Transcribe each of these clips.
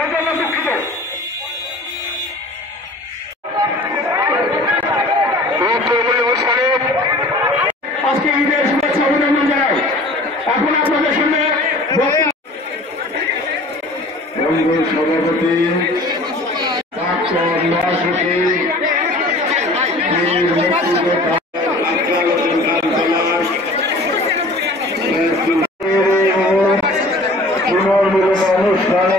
এর জন্য দুঃখিত। আজকে ঈদের শুভেচ্ছা অভিনন্দন জানাই। এখন আপনাদের সামনে সভাপতি অনুষ্ঠানে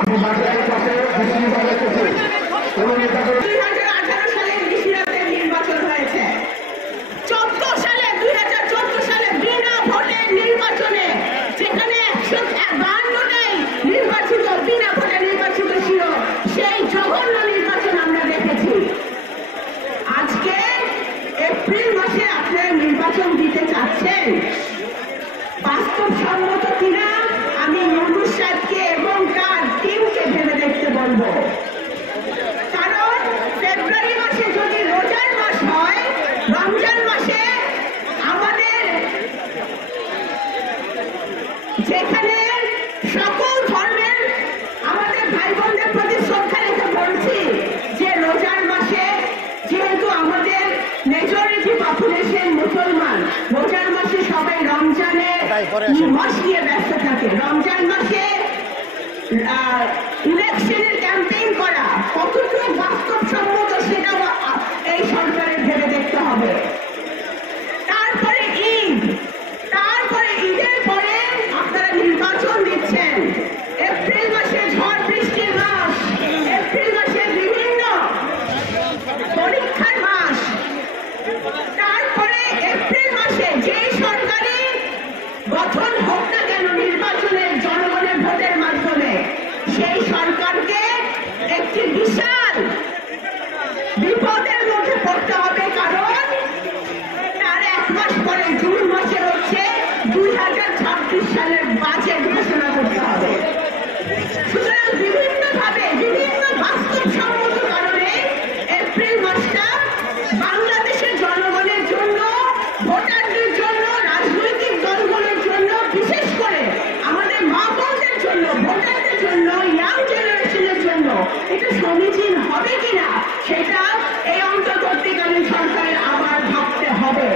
আমি বাজারের কাছে নির্বাচন হয়েছে 14 সালে 2014 সালে বিনা ভোটের নির্বাচনে যেখানে 152টাই নির্বাচিত বিনা ভোটে নির্বাচিত ছিল, সেই জঘন্য নির্বাচন আমরা দেখেছি। আজকে এপ্রিল মাসে আপনারা নির্বাচন দিতে চাচ্ছেন, বাস্তবসম্মত কিনা আমি ইউনূস সাহেবকে এবং তার টিমকে ভেবে দেখতে বলবো। কারণ ফেব্রুয়ারি মাসে যদি রোজার মাস হয়, রমজান মাসে আমাদের যেখানে সকল ধর্মের আমাদের ভাই বোনদের প্রতি শ্রদ্ধা রেখে বলছি যে রোজার মাসে যেহেতু আমাদের মেজরিটি পপুলেশন মুসলমান, রোজার মাসে সবাই রমজানের মাস নিয়ে ব্যস্ত থাকে। রমজান মাসে ইলেকশনের ক্যাম্পেইন করা কতটুকু বাস্তবসম্মত সেটাও এই সরকারের ভেবে দেখতে হবে। তারপরে ঈদ, তারপরে ঈদের পরে আপনারা নির্বাচন দিচ্ছেন। এপ্রিল মাসে ঝড় বৃষ্টির মাস, এপ্রিল মাসে বিভিন্ন পরীক্ষার মাস, তারপরে এপ্রিল মাসে যে সরকারি গঠন হোক না কেন নির্বাচনের জনগণের ভোটের মাধ্যমে, সেই সরকারকে একটি বিশাল বিপদের মধ্যে পড়তে হবে। কারণ তার 1 মাস পরে জুন মাসে হচ্ছে 2026 সালের বাজেট ঘোষণা করতে হবে। সুতরাং বিভিন্নভাবে বিভিন্ন বাস্তবসম্মত কারণে এপ্রিল মাসটা বাংলাদেশের জনগণের জন্য, ভোটারদের জন্য, রাজনৈতিক দলগুলোর জন্য, বিশেষ করে আমাদের মা বোনদের জন্য, ভোটারদের জন্য, ইয়াং জেনারেশনের জন্য এটা সমীচীন হবে কিনা সেটা এই অন্তর্বর্তীকালীন সরকারের আবার ভাবতে হবে।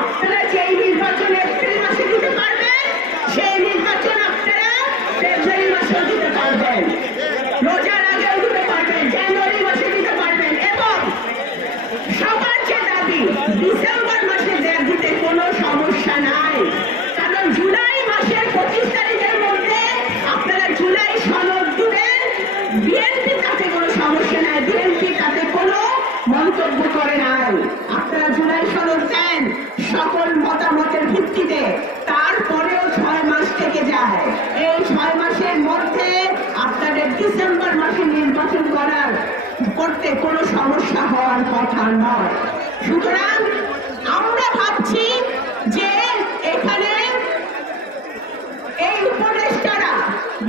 আপনারা যেই নির্বাচন এপ্রিল মাসে দিতে পারবেন, সেই নির্বাচন আপনারা ফেব্রুয়ারি মাসেও দিতে পারবেন, রোজার আগেও দিতে পারবেন, জানুয়ারি মাসে দিতে পারবেন, এবং সবার যে দাবি ডিসেম্বর মাসে দিতে কোনো সমস্যা নাই। কারণ জুলাই মাসের 25 তারিখের মধ্যে আপনারা জুলাই সনদ দিবেন, বিএনপি তাতে কোনো সমস্যা নাই, বিএনপি তাতে কোনো মন্তব্য করে নাই। আপনারা জুলাই সনদ দেন সকল মতামতের ভিত্তিতে, তারপরেও 6 মাস থেকে যায়। এই 6 মাসের মধ্যে আপনাদের ডিসেম্বর মাসে নির্বাচন করতে কোনো সমস্যা হওয়ার কথা নয়। সুতরাং আমরা ভাবছি যে এখানে এই উপদেষ্টারা,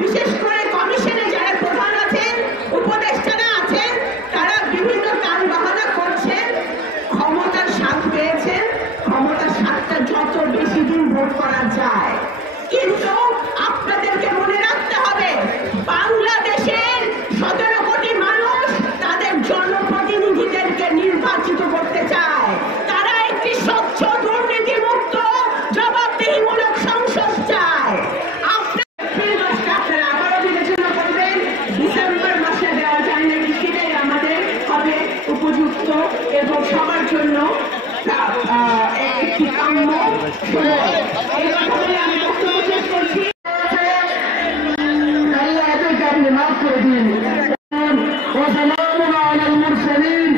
বিশেষ করে কমিশনে যারা প্রধান আছেন, উপদেষ্টারা আছেন, তারা বিভিন্ন টান বাহানা করছেন। ক্ষমতার স্বাদ পেয়েছেন, ক্ষমতার স্বাদটা যত বেশি দিন ভোট করা যায়। কিন্তু আপনাদেরকে মনে রাখতে হবে, বাংলাদেশের 17 কোটি মানুষ তাদের জনপ্রতিনিধিদেরকে নির্বাচিত করতে চায়। তারা একটি স্বচ্ছ, দুর্নীতিমুক্ত, জবাবদিহিমূলক সংসদ চায়। আপনারা আবারও বিবেচনা করবেন, ডিসেম্বর মাসে দেওয়া যায় নাকি সেটাই আমাদের হবে উপযুক্ত এবং সবার জন্য একটি কাম্য সময়। এই কথা বলে আমি বক্তব্য শেষ করছি। আল্লাহ মাফ করে দিন। ওয়া সালামুন আলাল মুরসালিন।